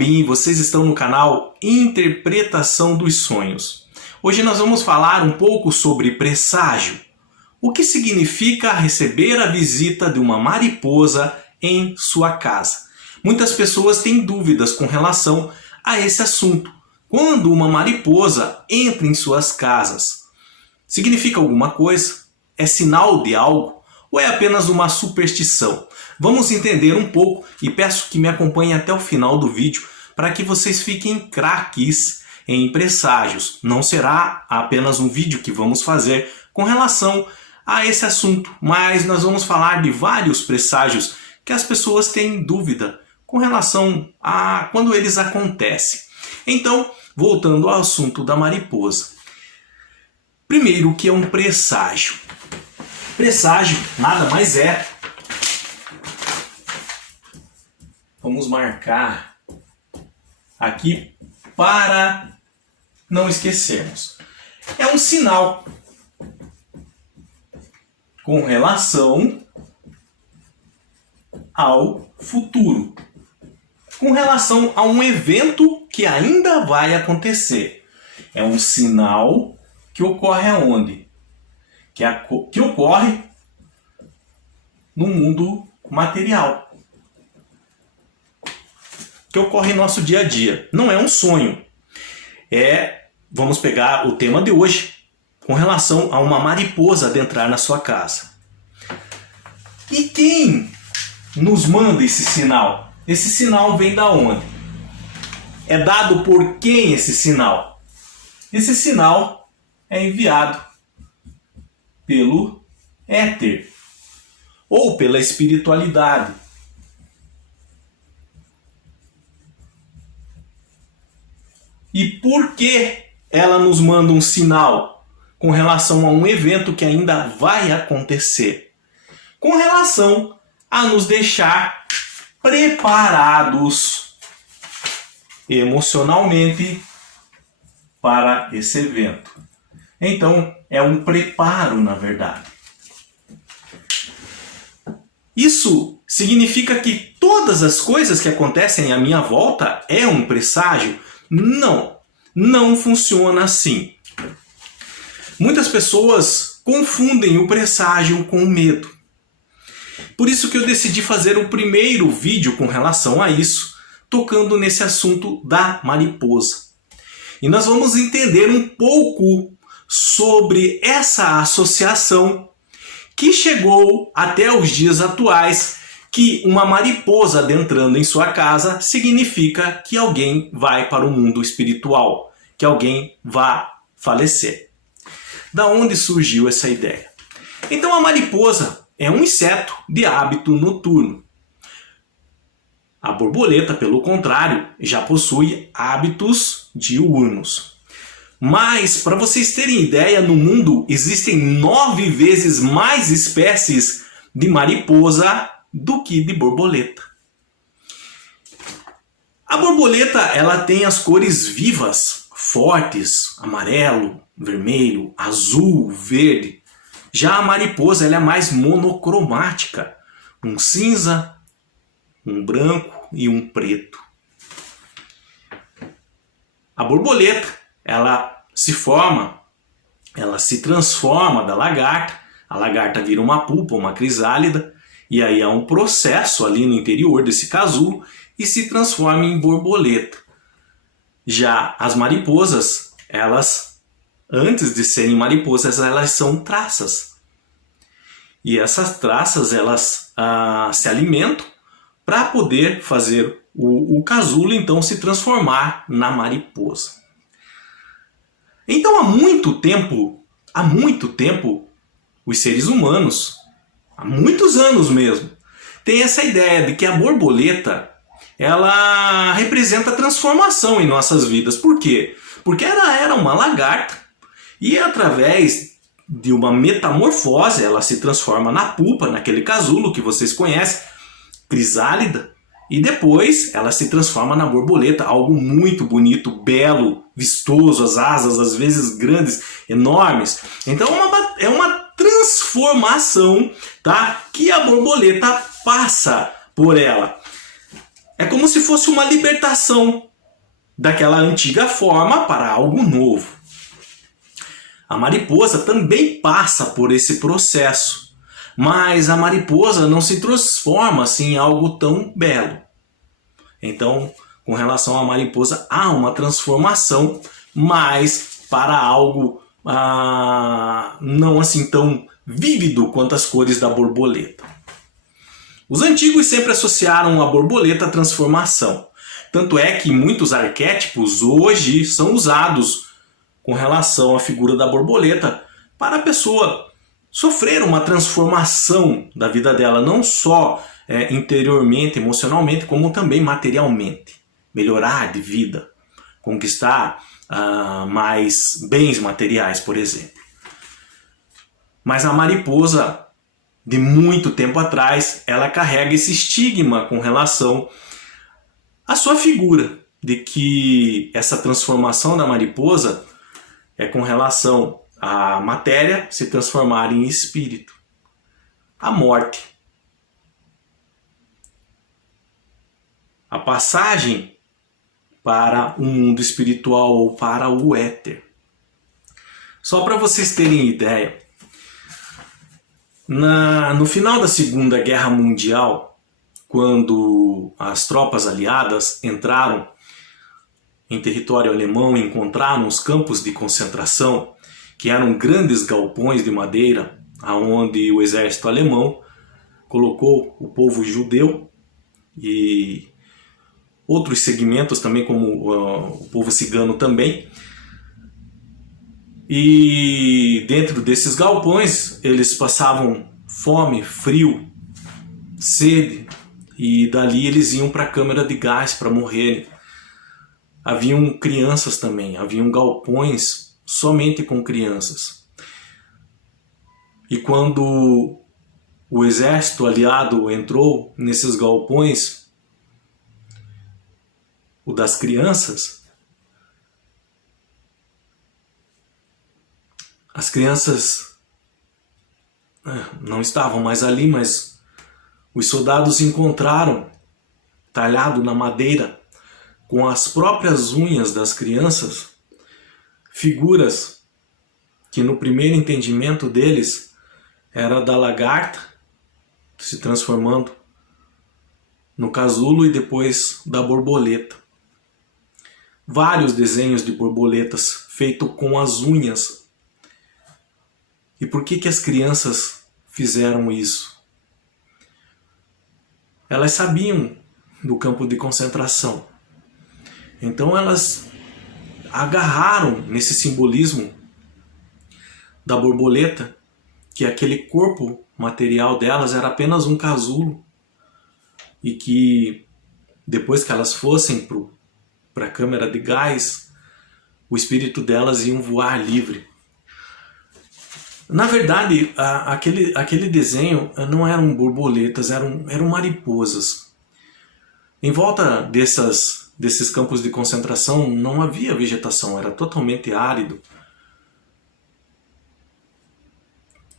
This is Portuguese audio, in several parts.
Albin, vocês estão no canal Interpretação dos Sonhos. Hoje nós vamos falar um pouco sobre presságio. O que significa receber a visita de uma mariposa em sua casa? Muitas pessoas têm dúvidas com relação a esse assunto. Quando uma mariposa entra em suas casas, significa alguma coisa? É sinal de algo? Ou é apenas uma superstição? Vamos entender um pouco e peço que me acompanhem até o final do vídeo para que vocês fiquem craques em presságios. Não será apenas um vídeo que vamos fazer com relação a esse assunto, mas nós vamos falar de vários presságios que as pessoas têm dúvida com relação a quando eles acontecem. Então, voltando ao assunto da mariposa. Primeiro, o que é um presságio? Presságio nada mais é. Vamos marcar aqui para não esquecermos. É um sinal com relação ao futuro, com relação a um evento que ainda vai acontecer. É um sinal que ocorre aonde? Que ocorre no mundo material. Que ocorre em nosso dia a dia. Não é um sonho. Vamos pegar o tema de hoje com relação a uma mariposa adentrar na sua casa. E quem nos manda esse sinal? Esse sinal vem da onde? É dado por quem esse sinal? Esse sinal é enviado pelo éter ou pela espiritualidade. E por que ela nos manda um sinal com relação a um evento que ainda vai acontecer? Com relação a nos deixar preparados emocionalmente para esse evento. Então, é um preparo, na verdade. Isso significa que todas as coisas que acontecem à minha volta é um presságio? Não funciona assim. Muitas pessoas confundem o presságio com o medo. Por isso que eu decidi fazer o primeiro vídeo com relação a isso, tocando nesse assunto da mariposa. E nós vamos entender um pouco sobre essa associação que chegou até os dias atuais, que uma mariposa adentrando em sua casa significa que alguém vai para o mundo espiritual, que alguém vai falecer. Da onde surgiu essa ideia? Então a mariposa é um inseto de hábito noturno. A borboleta, pelo contrário, já possui hábitos diurnos. Mas, para vocês terem ideia, no mundo existem 9 vezes mais espécies de mariposa do que de borboleta. A borboleta ela tem as cores vivas, fortes, amarelo, vermelho, azul, verde. Já a mariposa ela é mais monocromática, um cinza, um branco e um preto. A borboleta ela se transforma da lagarta, a lagarta vira uma pupa, uma crisálida, e aí há um processo ali no interior desse casulo e se transforma em borboleta. Já as mariposas, elas, antes de serem mariposas, elas são traças. E essas traças, elas se alimentam para poder fazer o casulo, então, se transformar na mariposa. Então, há muito tempo, os seres humanos, há muitos anos mesmo, tem essa ideia de que a borboleta ela representa a transformação em nossas vidas. Por quê? Porque ela era uma lagarta e através de uma metamorfose ela se transforma na pupa, naquele casulo que vocês conhecem, crisálida, e depois ela se transforma na borboleta, algo muito bonito, belo, vistoso, as asas às vezes grandes, enormes. Então é uma transformação, tá? Que a borboleta passa por ela. É como se fosse uma libertação daquela antiga forma para algo novo. A mariposa também passa por esse processo, mas a mariposa não se transforma assim em algo tão belo. Então, com relação à mariposa, há uma transformação, mas para algo não assim tão vívido quanto as cores da borboleta. Os antigos sempre associaram a borboleta à transformação. Tanto é que muitos arquétipos hoje são usados com relação à figura da borboleta para a pessoa sofrer uma transformação da vida dela, não só interiormente, emocionalmente, como também materialmente. Melhorar de vida, conquistar mais bens materiais, por exemplo. Mas a mariposa, de muito tempo atrás, ela carrega esse estigma com relação à sua figura, de que essa transformação da mariposa é com relação à matéria se transformar em espírito, a morte, a passagem para o mundo espiritual ou para o éter. Só para vocês terem ideia, no final da Segunda Guerra Mundial, quando as tropas aliadas entraram em território alemão e encontraram os campos de concentração, que eram grandes galpões de madeira, onde o exército alemão colocou o povo judeu e outros segmentos também, como o povo cigano também. E dentro desses galpões eles passavam fome, frio, sede, e dali eles iam para a câmara de gás para morrerem. Haviam crianças também, haviam galpões somente com crianças. E quando o exército aliado entrou nesses galpões, o das crianças, as crianças não estavam mais ali, mas os soldados encontraram, talhado na madeira, com as próprias unhas das crianças, figuras que no primeiro entendimento deles era da lagarta se transformando no casulo e depois da borboleta. Vários desenhos de borboletas feitos com as unhas. E por que as crianças fizeram isso? Elas sabiam do campo de concentração. Então elas agarraram nesse simbolismo da borboleta, que aquele corpo material delas era apenas um casulo e que depois que elas fossem para a câmara de gás, o espírito delas iam voar livre. Na verdade, aquele desenho não eram borboletas, eram mariposas. Em volta desses campos de concentração não havia vegetação, era totalmente árido.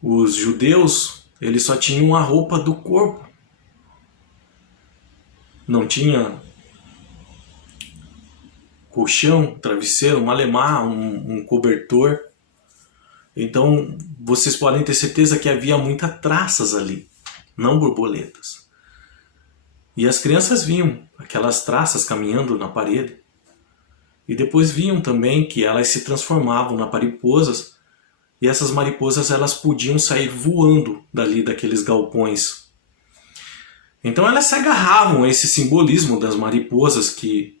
Os judeus, eles só tinham a roupa do corpo. Não tinha colchão, travesseiro, malemar, um cobertor. Então vocês podem ter certeza que havia muitas traças ali, não borboletas. E as crianças viam aquelas traças caminhando na parede. E depois viam também que elas se transformavam na mariposas. E essas mariposas elas podiam sair voando dali daqueles galpões. Então elas se agarravam a esse simbolismo das mariposas, que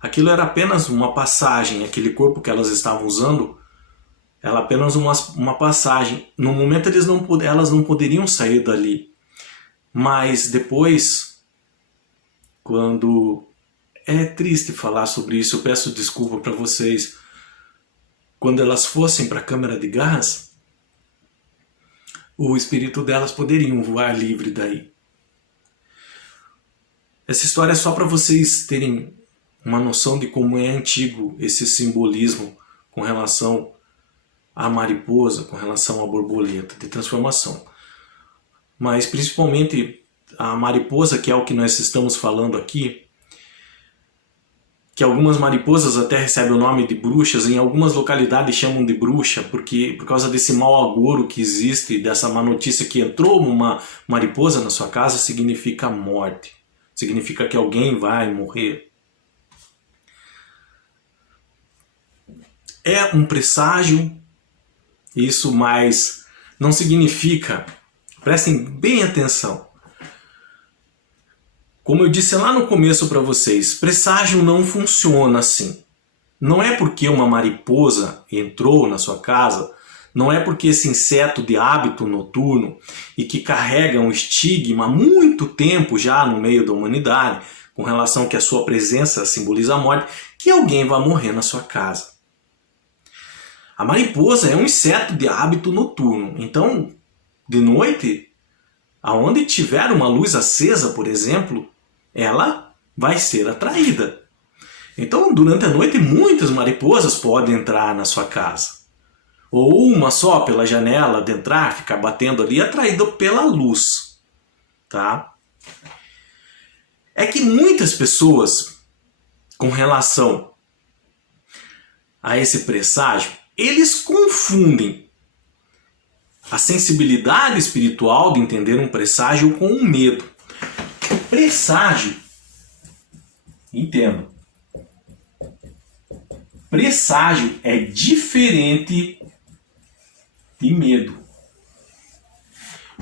aquilo era apenas uma passagem, aquele corpo que elas estavam usando era apenas uma passagem. No momento elas não poderiam sair dali. Mas depois, quando... É triste falar sobre isso, eu peço desculpa para vocês. Quando elas fossem para a câmara de gás, o espírito delas poderiam voar livre daí. Essa história é só para vocês terem uma noção de como é antigo esse simbolismo com relação à mariposa, com relação à borboleta, de transformação. Mas principalmente a mariposa, que é o que nós estamos falando aqui, que algumas mariposas até recebem o nome de bruxas, em algumas localidades chamam de bruxa, porque por causa desse mau agouro que existe, dessa má notícia que entrou uma mariposa na sua casa, significa morte. Significa que alguém vai morrer. É um presságio, isso, mas não significa, prestem bem atenção. Como eu disse lá no começo para vocês, presságio não funciona assim. Não é porque uma mariposa entrou na sua casa, não é porque esse inseto de hábito noturno e que carrega um estigma há muito tempo já no meio da humanidade, com relação que a sua presença simboliza a morte, que alguém vai morrer na sua casa. A mariposa é um inseto de hábito noturno, então, de noite, aonde tiver uma luz acesa, por exemplo, ela vai ser atraída. Então, durante a noite, muitas mariposas podem entrar na sua casa. Ou uma só pela janela de entrar, ficar batendo ali, atraída pela luz. Tá? É que muitas pessoas, com relação a esse presságio, eles confundem a sensibilidade espiritual de entender um presságio com um medo. O presságio, entendo, presságio é diferente de medo.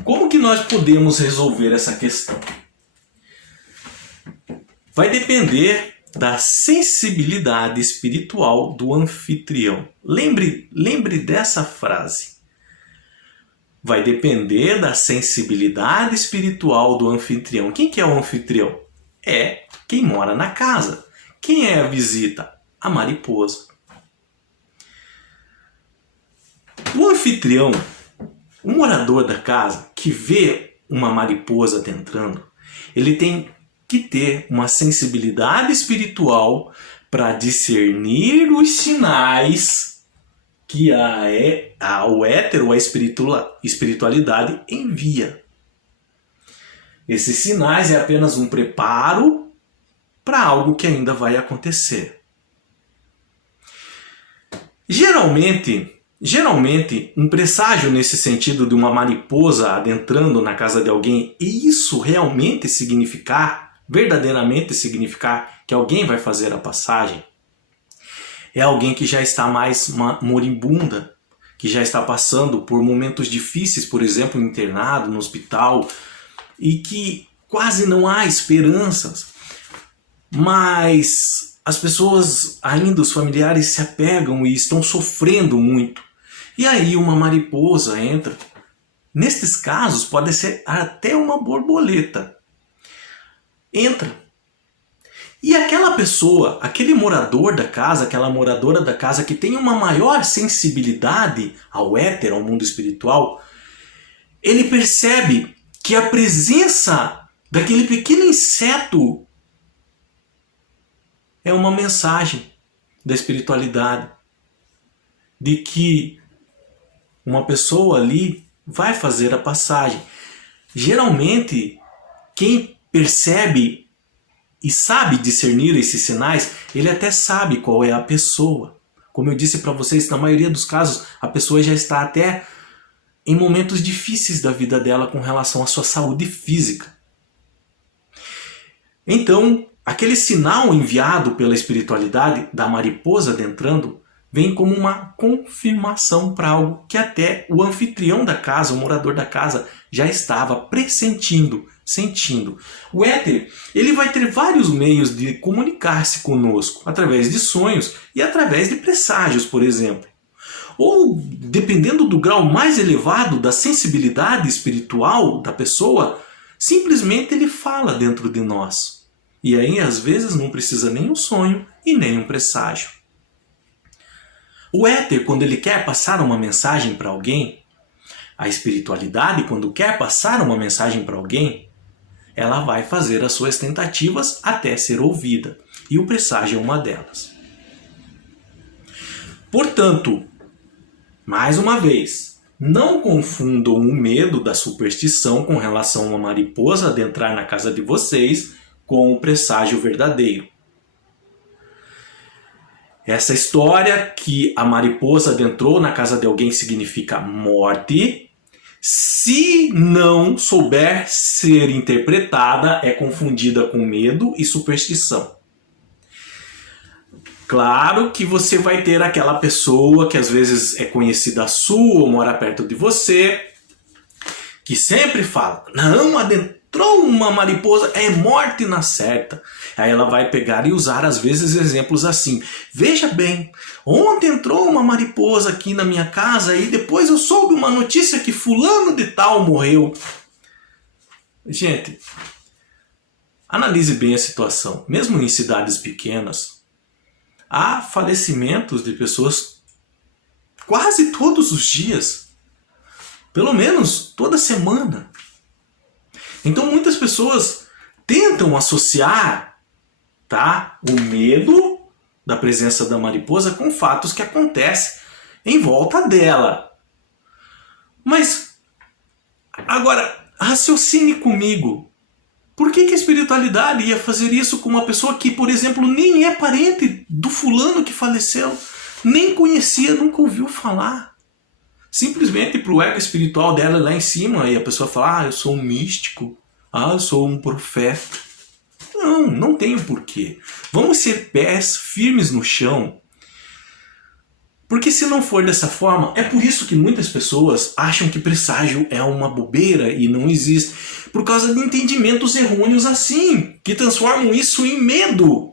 Como que nós podemos resolver essa questão? Vai depender da sensibilidade espiritual do anfitrião. Lembre dessa frase. Vai depender da sensibilidade espiritual do anfitrião. Quem que é o anfitrião? É quem mora na casa. Quem é a visita? A mariposa. O anfitrião, o morador da casa que vê uma mariposa adentrando, ele tem que ter uma sensibilidade espiritual para discernir os sinais que o éter ou a espiritualidade envia. Esses sinais é apenas um preparo para algo que ainda vai acontecer. Geralmente, um presságio nesse sentido de uma mariposa adentrando na casa de alguém, e isso realmente verdadeiramente significar que alguém vai fazer a passagem, é alguém que já está mais moribunda, que já está passando por momentos difíceis, por exemplo, internado no hospital, e que quase não há esperanças, mas as pessoas ainda, os familiares se apegam e estão sofrendo muito. E aí uma mariposa entra. Nestes casos pode ser até uma borboleta. Entra. E aquela pessoa, aquele morador da casa, aquela moradora da casa que tem uma maior sensibilidade ao éter, ao mundo espiritual, ele percebe que a presença daquele pequeno inseto é uma mensagem da espiritualidade, de que uma pessoa ali vai fazer a passagem. Geralmente, quem percebe e sabe discernir esses sinais, ele até sabe qual é a pessoa. Como eu disse para vocês, na maioria dos casos, a pessoa já está até em momentos difíceis da vida dela com relação à sua saúde física. Então, aquele sinal enviado pela espiritualidade da mariposa adentrando vem como uma confirmação para algo que até o anfitrião da casa, o morador da casa, já estava pressentindo, sentindo. O éter, ele vai ter vários meios de comunicar-se conosco, através de sonhos e através de presságios, por exemplo. Ou, dependendo do grau mais elevado da sensibilidade espiritual da pessoa, simplesmente ele fala dentro de nós. E aí, às vezes, não precisa nem um sonho e nem um presságio. O éter, quando ele quer passar uma mensagem para alguém, a espiritualidade, quando quer passar uma mensagem para alguém, ela vai fazer as suas tentativas até ser ouvida. E o presságio é uma delas. Portanto, mais uma vez, Não confundam o medo da superstição com relação a uma mariposa adentrar na casa de vocês com o presságio verdadeiro. Essa história que a mariposa adentrou na casa de alguém significa morte. Se não souber ser interpretada, é confundida com medo e superstição. Claro que você vai ter aquela pessoa que às vezes é conhecida sua ou mora perto de você, que sempre fala, não, adentrou uma mariposa, é morte na certa. Aí ela vai pegar e usar às vezes exemplos assim. Veja bem, ontem entrou uma mariposa aqui na minha casa e depois eu soube uma notícia que fulano de tal morreu. Gente, analise bem a situação. Mesmo em cidades pequenas, há falecimentos de pessoas quase todos os dias. Pelo menos toda semana. Então muitas pessoas tentam associar, tá, o medo da presença da mariposa com fatos que acontecem em volta dela. Mas, agora, raciocine comigo. Por que a espiritualidade ia fazer isso com uma pessoa que, por exemplo, nem é parente do fulano que faleceu, nem conhecia, nunca ouviu falar? Simplesmente para o ego espiritual dela lá em cima, e a pessoa fala, eu sou um místico, eu sou um profeta. Não, não tem porquê. Vamos ser pés firmes no chão. Porque se não for dessa forma, é por isso que muitas pessoas acham que presságio é uma bobeira e não existe. Por causa de entendimentos errôneos assim, que transformam isso em medo.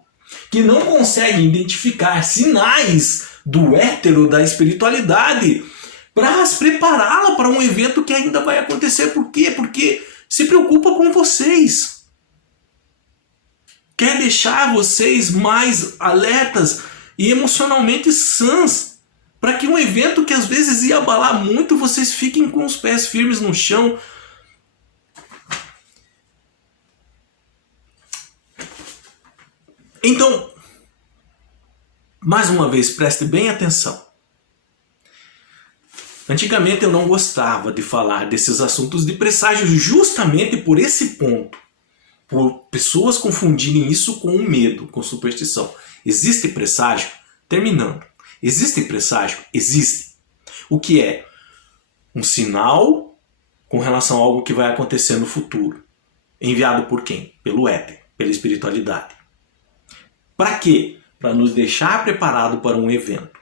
Que não conseguem identificar sinais do éter, da espiritualidade, para prepará-la para um evento que ainda vai acontecer. Por quê? Porque se preocupa com vocês. Quer deixar vocês mais alertas e emocionalmente sãs, para que um evento que às vezes ia abalar muito, vocês fiquem com os pés firmes no chão. Então, mais uma vez, preste bem atenção. Antigamente eu não gostava de falar desses assuntos de presságio justamente por esse ponto. Por pessoas confundirem isso com medo, com superstição. Existe presságio? Terminando. Existe presságio? Existe. O que é? Um sinal com relação a algo que vai acontecer no futuro. Enviado por quem? Pelo éter, pela espiritualidade. Para quê? Para nos deixar preparado para um evento.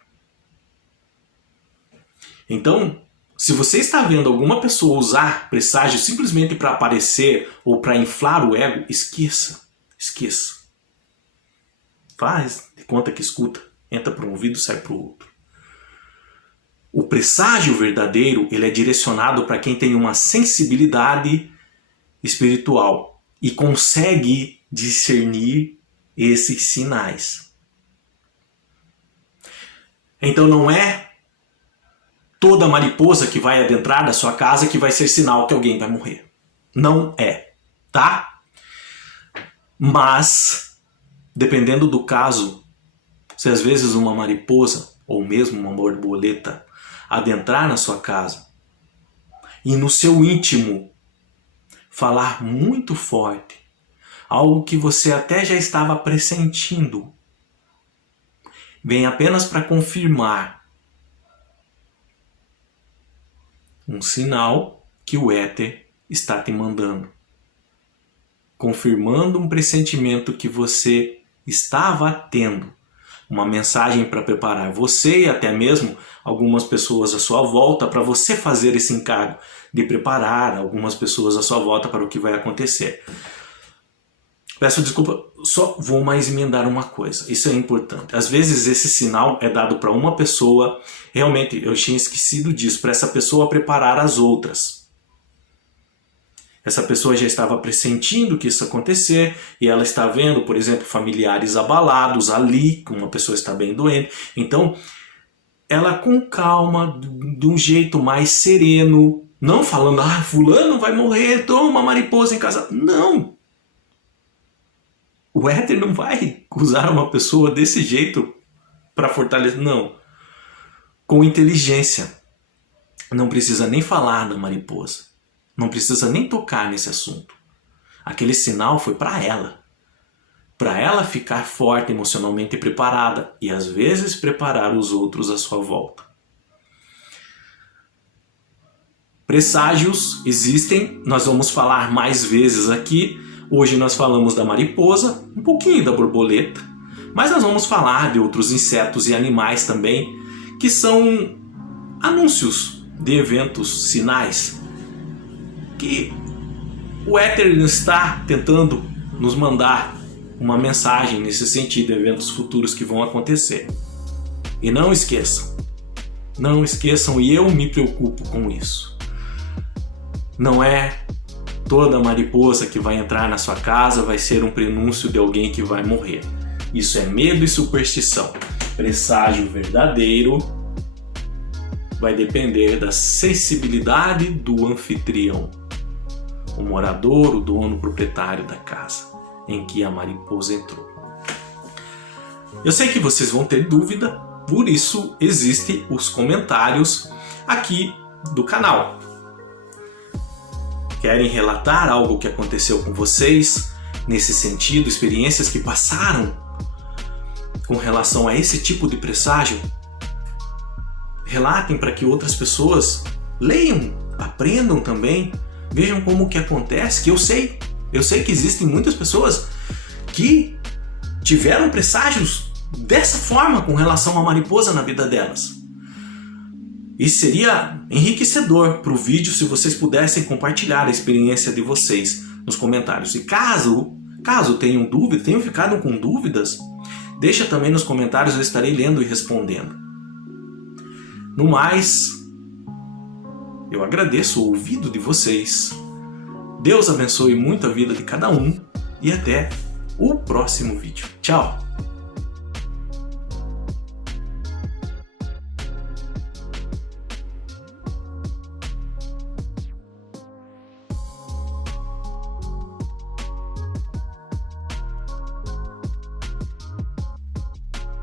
Então, se você está vendo alguma pessoa usar presságio simplesmente para aparecer ou para inflar o ego, esqueça. Esqueça. Faz de conta que escuta. Entra por um ouvido e sai para o outro. O presságio verdadeiro, ele é direcionado para quem tem uma sensibilidade espiritual e consegue discernir esses sinais. Então não é toda mariposa que vai adentrar na sua casa que vai ser sinal que alguém vai morrer. Não é, tá? Mas, dependendo do caso, se às vezes uma mariposa, ou mesmo uma borboleta, adentrar na sua casa e no seu íntimo falar muito forte, algo que você até já estava pressentindo, vem apenas para confirmar um sinal que o éter está te mandando. Confirmando um pressentimento que você estava tendo. Uma mensagem para preparar você e até mesmo algumas pessoas à sua volta para você fazer esse encargo de preparar algumas pessoas à sua volta para o que vai acontecer. Peço desculpa, só vou mais emendar uma coisa. Isso é importante. Às vezes esse sinal é dado para uma pessoa. Realmente, eu tinha esquecido disso. Para essa pessoa preparar as outras. Essa pessoa já estava pressentindo que isso ia acontecer. E ela está vendo, por exemplo, familiares abalados ali. Uma pessoa está bem doente. Então, ela com calma, de um jeito mais sereno. Não falando, fulano vai morrer, toma uma mariposa em casa. Não! O éter não vai usar uma pessoa desse jeito para fortalecer, não. Com inteligência. não precisa nem falar da mariposa. Não precisa nem tocar nesse assunto. Aquele sinal foi para ela ficar forte emocionalmente e preparada e às vezes preparar os outros à sua volta. Presságios existem, nós vamos falar mais vezes aqui. Hoje nós falamos da mariposa, um pouquinho da borboleta, mas nós vamos falar de outros insetos e animais também, que são anúncios de eventos, sinais, que o éter está tentando nos mandar uma mensagem nesse sentido, eventos futuros que vão acontecer. E não esqueçam, e eu me preocupo com isso. Não é toda mariposa que vai entrar na sua casa vai ser um prenúncio de alguém que vai morrer. Isso é medo e superstição. Presságio verdadeiro vai depender da sensibilidade do anfitrião, o morador, o dono, o proprietário da casa em que a mariposa entrou. Eu sei que vocês vão ter dúvida, por isso existem os comentários aqui do canal. Querem relatar algo que aconteceu com vocês nesse sentido, experiências que passaram com relação a esse tipo de presságio? Relatem para que outras pessoas leiam, aprendam também, vejam como que acontece, que eu sei que existem muitas pessoas que tiveram presságios dessa forma com relação à mariposa na vida delas. E seria enriquecedor para o vídeo se vocês pudessem compartilhar a experiência de vocês nos comentários. E caso tenham dúvidas, tenham ficado com dúvidas, deixa também nos comentários, eu estarei lendo e respondendo. No mais, eu agradeço o ouvido de vocês. Deus abençoe muito a vida de cada um e até o próximo vídeo. Tchau!